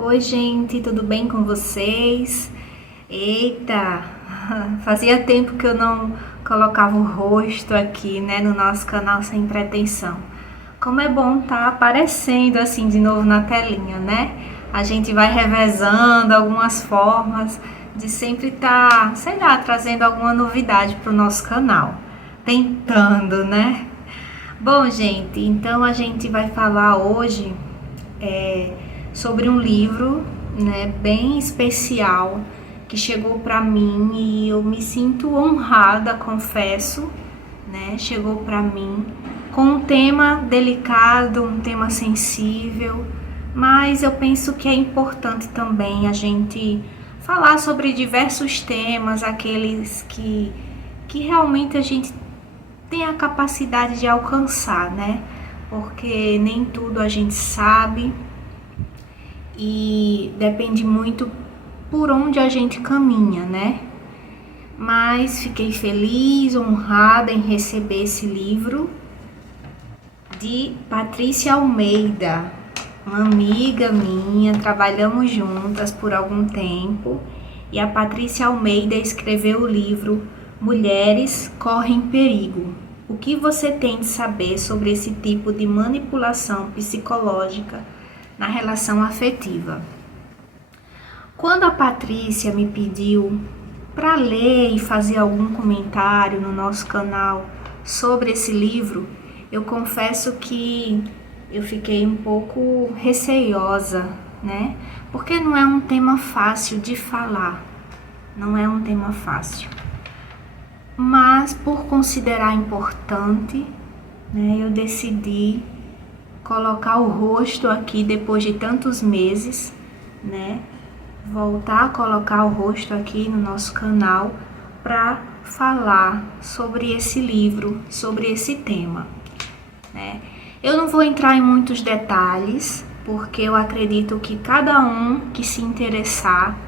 Oi, gente, tudo bem com vocês? Eita, fazia tempo que eu não colocava o rosto aqui, né, no nosso canal Sem Pretensão. Como é bom estar aparecendo assim de novo na telinha, né? A gente vai revezando algumas formas de sempre estar, sei lá, trazendo alguma novidade para o nosso canal. Tentando, né? Bom, gente, então a gente vai falar hoje é, sobre um livro, né, bem especial que chegou para mim e eu me sinto honrada, confesso, né? Chegou para mim com um tema delicado, um tema sensível, mas eu penso que é importante também a gente falar sobre diversos temas, aqueles que realmente a gente tem a capacidade de alcançar, né? Porque nem tudo a gente sabe e depende muito por onde a gente caminha, né? Mas fiquei feliz, honrada em receber esse livro de Patrícia Almeida, uma amiga minha, trabalhamos juntas por algum tempo, e a Patrícia Almeida escreveu o livro Mulheres Correm Perigo. O que você tem de saber sobre esse tipo de manipulação psicológica na relação afetiva? Quando a Patrícia me pediu para ler e fazer algum comentário no nosso canal sobre esse livro, eu confesso que eu fiquei um pouco receiosa, né? Porque não é um tema fácil de falar, não é um tema fácil. Mas por considerar importante, né, eu decidi colocar o rosto aqui depois de tantos meses, né? Voltar a colocar o rosto aqui no nosso canal para falar sobre esse livro, sobre esse tema, né? Eu não vou entrar em muitos detalhes, porque eu acredito que cada um que se interessar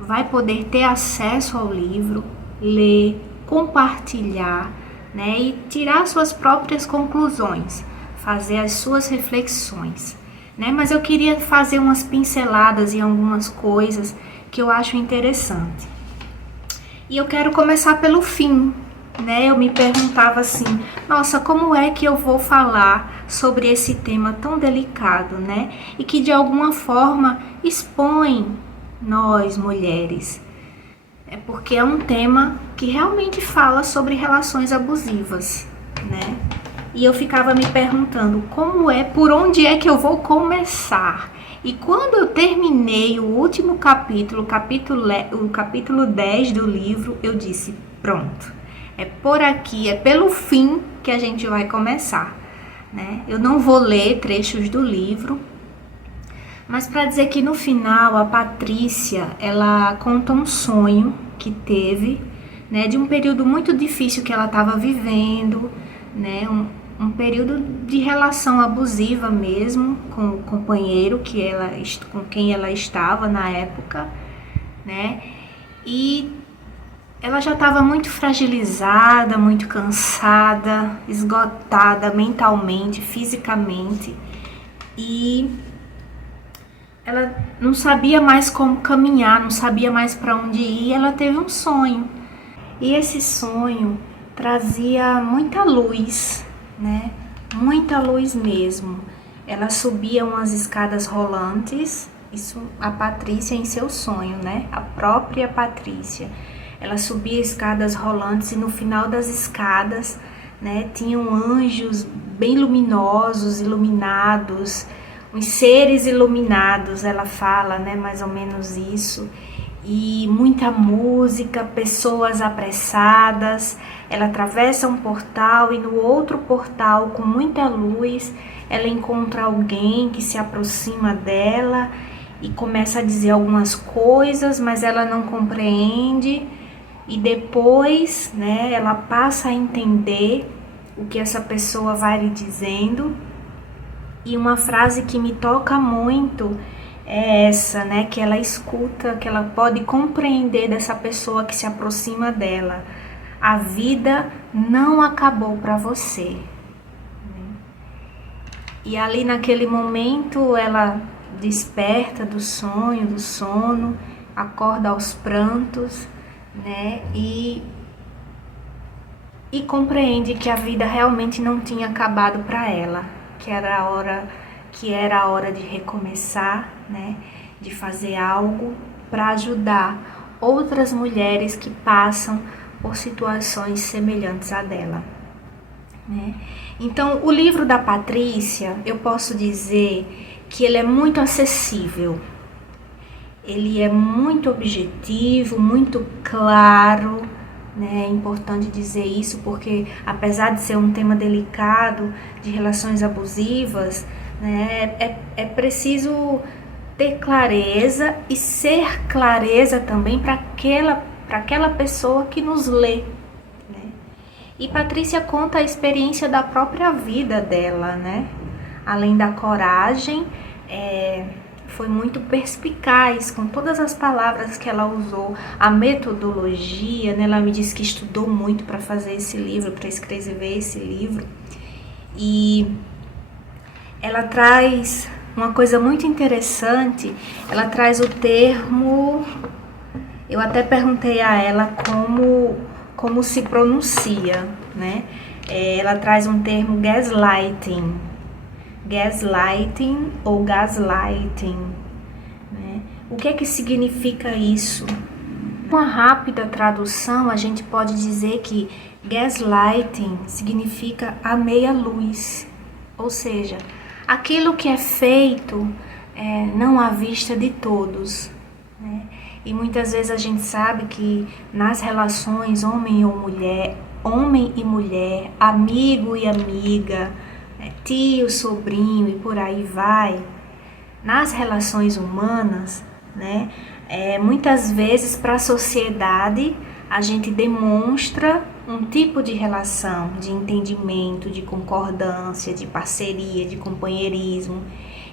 vai poder ter acesso ao livro, ler, compartilhar, né, e tirar suas próprias conclusões, fazer as suas reflexões, né? Mas eu queria fazer umas pinceladas em algumas coisas que eu acho interessante. E eu quero começar pelo fim, né? Eu me perguntava assim, nossa, como é que eu vou falar sobre esse tema tão delicado, né? E que de alguma forma expõe nós, mulheres. É porque é um tema que realmente fala sobre relações abusivas, né? E eu ficava me perguntando por onde é que eu vou começar? E quando eu terminei o último capítulo, o capítulo 10 do livro, eu disse, pronto, é por aqui, é pelo fim que a gente vai começar, né? Eu não vou ler trechos do livro, mas para dizer que no final a Patrícia, ela conta um sonho que teve, né, de um período muito difícil que ela estava vivendo, né, um período de relação abusiva mesmo com o companheiro com quem ela estava na época, né, e ela já estava muito fragilizada, muito cansada, esgotada mentalmente, fisicamente, e ela não sabia mais como caminhar, não sabia mais para onde ir. Ela teve um sonho, e esse sonho trazia muita luz, né? Muita luz mesmo. Ela subia umas escadas rolantes, isso a Patrícia em seu sonho, né? A própria Patrícia. Ela subia escadas rolantes e no final das escadas, né, tinham anjos bem luminosos, iluminados, os seres iluminados, ela fala, né, mais ou menos isso, e muita música, pessoas apressadas. Ela atravessa um portal e no outro portal, com muita luz, ela encontra alguém que se aproxima dela e começa a dizer algumas coisas, mas ela não compreende, e depois, né, ela passa a entender o que essa pessoa vai lhe dizendo. E uma frase que me toca muito é essa, né? Que ela escuta, que ela pode compreender dessa pessoa que se aproxima dela. A vida não acabou para você. E ali naquele momento ela desperta do sonho, do sono, acorda aos prantos, né? E compreende que a vida realmente não tinha acabado para ela, que era a hora de recomeçar, né? De fazer algo para ajudar outras mulheres que passam por situações semelhantes à dela, né? Então, o livro da Patrícia, eu posso dizer que ele é muito acessível, ele é muito objetivo, muito claro, né? É importante dizer isso porque, apesar de ser um tema delicado de relações abusivas, né, é preciso ter clareza e ser clareza também para aquela pessoa que nos lê, né? E Patrícia conta a experiência da própria vida dela, né? Além da coragem, foi muito perspicaz com todas as palavras que ela usou, a metodologia, né? Ela me disse que estudou muito para fazer esse livro, para escrever esse livro. E ela traz uma coisa muito interessante, ela traz o termo, eu até perguntei a ela como se pronuncia, né? Ela traz um termo gaslighting ou gaslighting, né? O que é que significa isso? Uma rápida tradução, a gente pode dizer que gaslighting significa a meia luz, ou seja, aquilo que é feito não à vista de todos, né? E muitas vezes a gente sabe que nas relações homem e mulher, amigo e amiga, tio, sobrinho e por aí vai, nas relações humanas, né, muitas vezes para a sociedade a gente demonstra um tipo de relação, de entendimento, de concordância, de parceria, de companheirismo,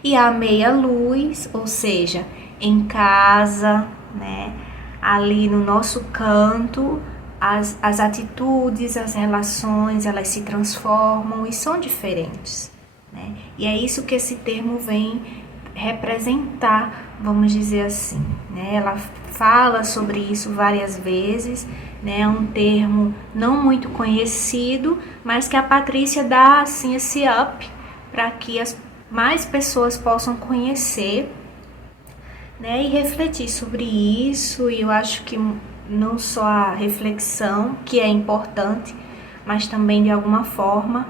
e a meia luz, ou seja, em casa, né, ali no nosso canto, as atitudes, as relações, elas se transformam e são diferentes, né? E é isso que esse termo vem representar, vamos dizer assim, né? Ela fala sobre isso várias vezes, né? É um termo não muito conhecido, mas que a Patrícia dá assim esse up para que as mais pessoas possam conhecer, né? E refletir sobre isso. E eu acho que não só a reflexão, que é importante, mas também de alguma forma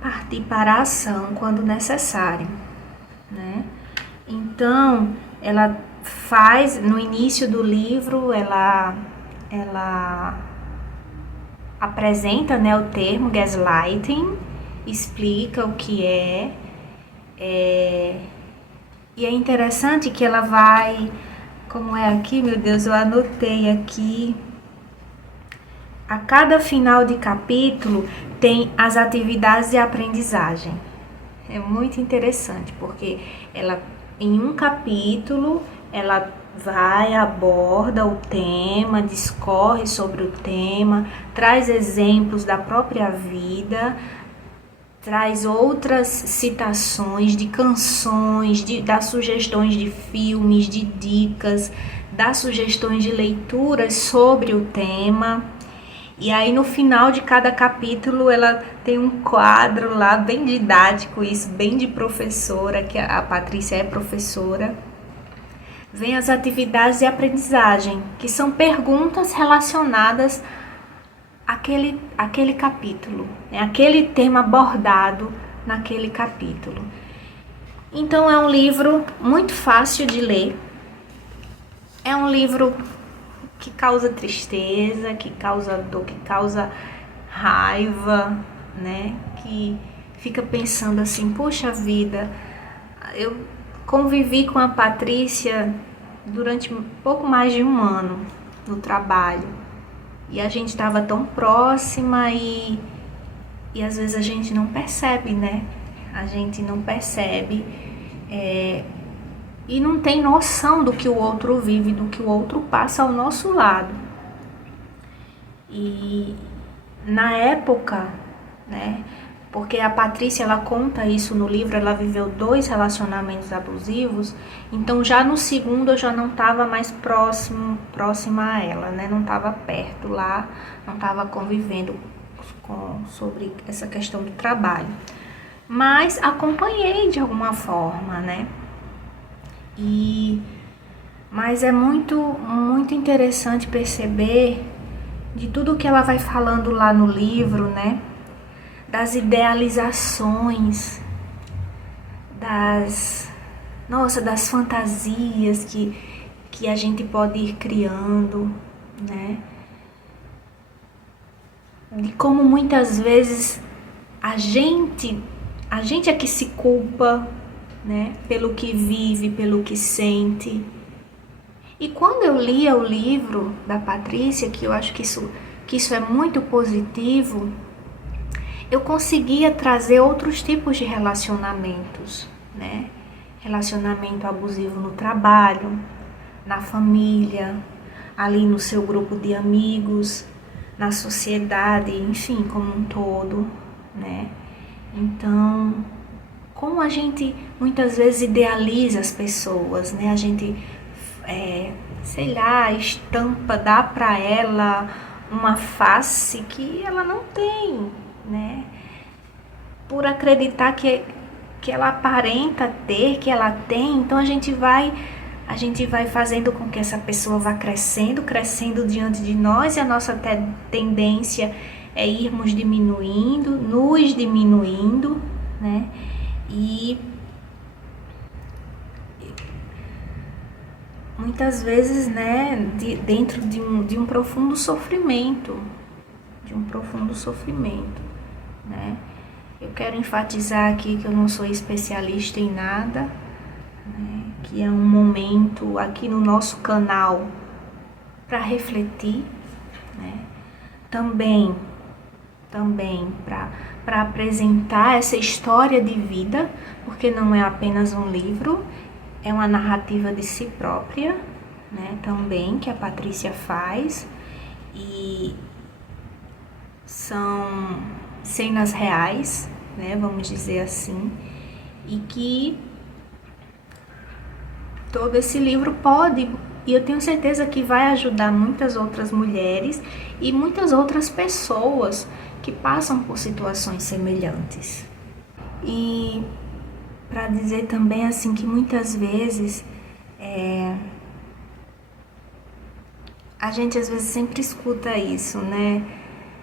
partir para a ação quando necessário, né? Então, ela faz, no início do livro, ela apresenta, né, o termo gaslighting, explica o que é, e é interessante que ela vai, como é aqui, meu Deus, eu anotei aqui, a cada final de capítulo tem as atividades de aprendizagem. É muito interessante, porque ela, em um capítulo, ela aborda o tema, discorre sobre o tema, traz exemplos da própria vida, traz outras citações de canções, dá sugestões de filmes, de dicas, dá sugestões de leituras sobre o tema. E aí no final de cada capítulo ela tem um quadro lá bem didático, isso bem de professora, que a Patrícia é professora. Vem as atividades de aprendizagem, que são perguntas relacionadas àquele capítulo, né? Aquele tema abordado naquele capítulo. Então é um livro muito fácil de ler, é um livro que causa tristeza, que causa dor, que causa raiva, né? Que fica pensando assim, poxa vida, eu convivi com a Patrícia durante pouco mais de um ano no trabalho. E a gente estava tão próxima e às vezes a gente não percebe, né? A gente não percebe e não tem noção do que o outro vive, do que o outro passa ao nosso lado. E na época, né, porque a Patrícia, ela conta isso no livro, ela viveu 2 relacionamentos abusivos, então já no segundo eu já não estava mais próxima a ela, né? Não estava perto lá, não estava convivendo sobre essa questão do trabalho, mas acompanhei de alguma forma, né? Mas é muito interessante perceber de tudo que ela vai falando lá no livro, né? Das idealizações, das fantasias que a gente pode ir criando, né? De como muitas vezes a gente é que se culpa, né? Pelo que vive, pelo que sente. E quando eu lia o livro da Patrícia, que eu acho que isso é muito positivo, eu conseguia trazer outros tipos de relacionamentos, né? Relacionamento abusivo no trabalho, na família, ali no seu grupo de amigos, na sociedade, enfim, como um todo, né? Então, como a gente muitas vezes idealiza as pessoas, né? A gente, sei lá, estampa, dá para ela uma face que ela não tem, né? Por acreditar que ela aparenta ter, que ela tem, então a gente vai fazendo com que essa pessoa vá crescendo diante de nós, e a nossa tendência é irmos nos diminuindo, né? E muitas vezes, né, dentro de um profundo sofrimento, né? Eu quero enfatizar aqui que eu não sou especialista em nada, né? Que é um momento aqui no nosso canal para refletir, né? Também para apresentar essa história de vida, porque não é apenas um livro, é uma narrativa de si própria, né? Também que a Patrícia faz, e são cenas reais, né? Vamos dizer assim, e que todo esse livro pode, e eu tenho certeza que vai ajudar muitas outras mulheres e muitas outras pessoas que passam por situações semelhantes. E para dizer também assim que muitas vezes a gente às vezes sempre escuta isso, né?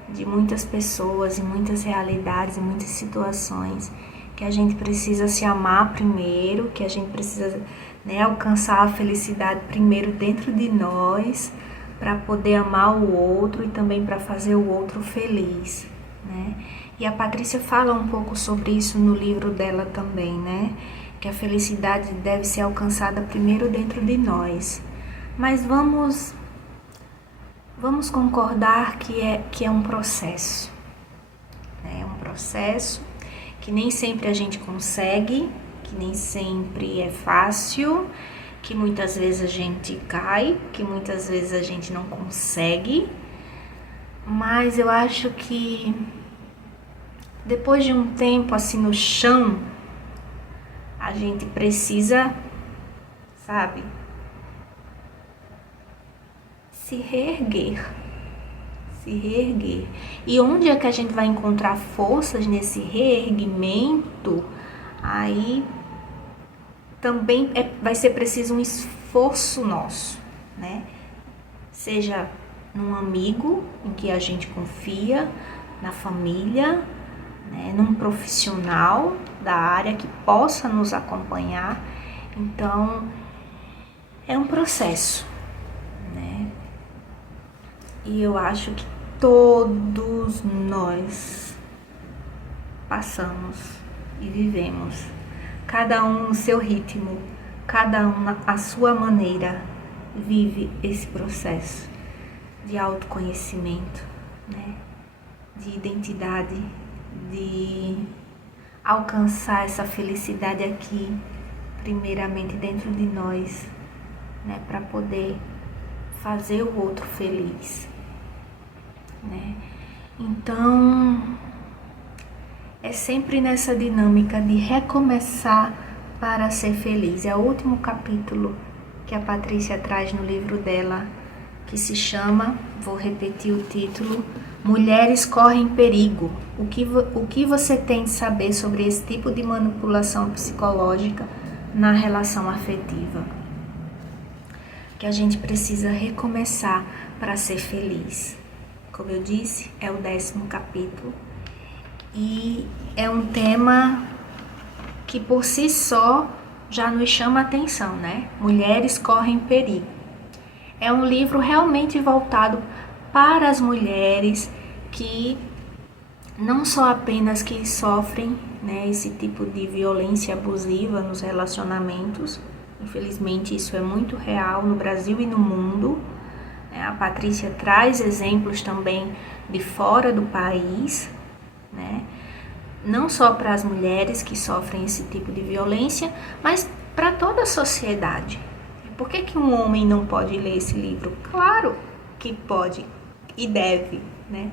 De muitas pessoas, em muitas realidades, em muitas situações, que a gente precisa se amar primeiro, que a gente precisa, né, alcançar a felicidade primeiro dentro de nós, para poder amar o outro e também para fazer o outro feliz, né? E a Patrícia fala um pouco sobre isso no livro dela também, né? Que a felicidade deve ser alcançada primeiro dentro de nós. Mas vamos concordar que é um processo, né? É um processo que nem sempre a gente consegue, que nem sempre é fácil, que muitas vezes a gente cai, que muitas vezes a gente não consegue, mas eu acho que depois de um tempo assim no chão, a gente precisa, sabe, se reerguer. E onde é que a gente vai encontrar forças nesse reerguimento? Aí também vai ser preciso um esforço nosso, né? Seja num amigo em que a gente confia, na família, né? Num profissional da área que possa nos acompanhar. Então, é um processo, né? E eu acho que todos nós passamos e vivemos, cada um no seu ritmo, cada um à sua maneira, vive esse processo de autoconhecimento, né? De identidade, de alcançar essa felicidade aqui, primeiramente dentro de nós, né? Para poder fazer o outro feliz, né? Então, é sempre nessa dinâmica de recomeçar para ser feliz. É o último capítulo que a Patrícia traz no livro dela, que se chama, vou repetir o título, Mulheres Correm Perigo. O que você tem de saber sobre esse tipo de manipulação psicológica na relação afetiva? Que a gente precisa recomeçar para ser feliz. Como eu disse, é o 10º capítulo e é um tema que por si só já nos chama a atenção, né? Mulheres correm perigo. É um livro realmente voltado para as mulheres que não só apenas que sofrem, né, esse tipo de violência abusiva nos relacionamentos. Infelizmente isso é muito real no Brasil e no mundo. A Patrícia traz exemplos também de fora do país, né? Não só para as mulheres que sofrem esse tipo de violência, mas para toda a sociedade. Por que um homem não pode ler esse livro? Claro que pode e deve, né?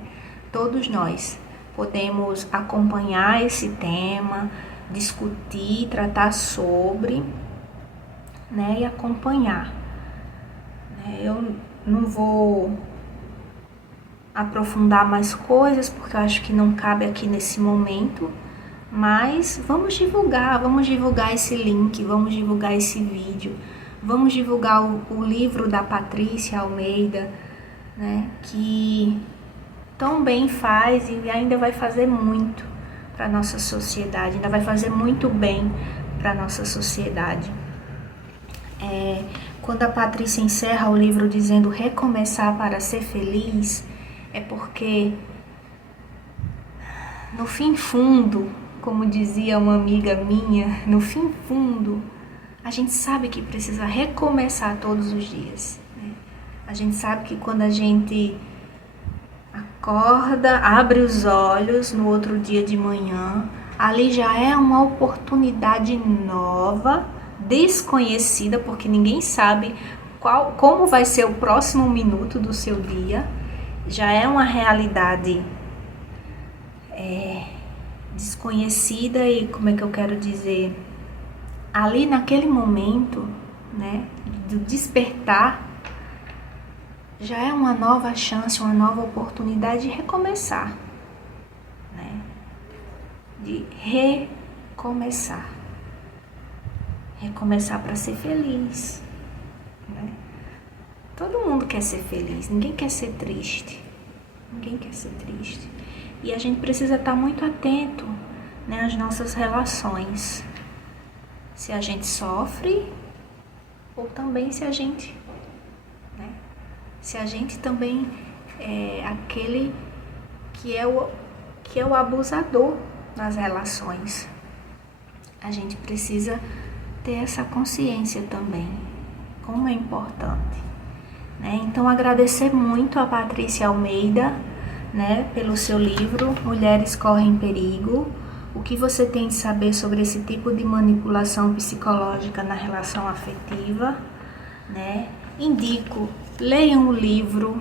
Todos nós podemos acompanhar esse tema, discutir, tratar sobre, né? E acompanhar. Eu não vou aprofundar mais coisas, porque eu acho que não cabe aqui nesse momento, mas vamos divulgar esse link, vamos divulgar esse vídeo, vamos divulgar o livro da Patrícia Almeida, né, que tão bem faz e ainda vai fazer muito para a nossa sociedade, ainda vai fazer muito bem para a nossa sociedade. Quando a Patrícia encerra o livro dizendo recomeçar para ser feliz, é porque no fim fundo, como dizia uma amiga minha, no fim fundo, a gente sabe que precisa recomeçar todos os dias, né? A gente sabe que quando a gente acorda, abre os olhos no outro dia de manhã, ali já é uma oportunidade nova, desconhecida, porque ninguém sabe como vai ser o próximo minuto do seu dia. Já é uma realidade desconhecida e, como é que eu quero dizer, ali naquele momento, né, do despertar, já é uma nova chance, uma nova oportunidade de recomeçar, né, de recomeçar para ser feliz, né? Todo mundo quer ser feliz, ninguém quer ser triste. E a gente precisa estar muito atento, né, às nossas relações. Se a gente sofre, ou também se a gente, né, se a gente também é aquele que é o abusador nas relações. A gente precisa ter essa consciência também, como é importante. Então, agradecer muito a Patrícia Almeida, né, pelo seu livro Mulheres Correm Perigo. O que você tem de saber sobre esse tipo de manipulação psicológica na relação afetiva, né? Indico, leiam o livro.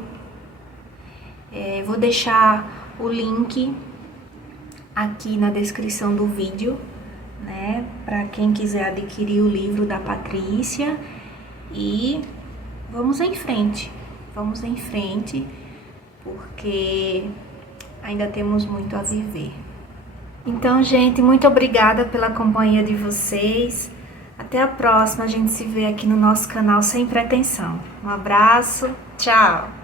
Vou deixar o link aqui na descrição do vídeo, né, para quem quiser adquirir o livro da Patrícia. E vamos em frente, porque ainda temos muito a viver. Então, gente, muito obrigada pela companhia de vocês. Até a próxima, a gente se vê aqui no nosso canal Sem Pretensão. Um abraço, tchau!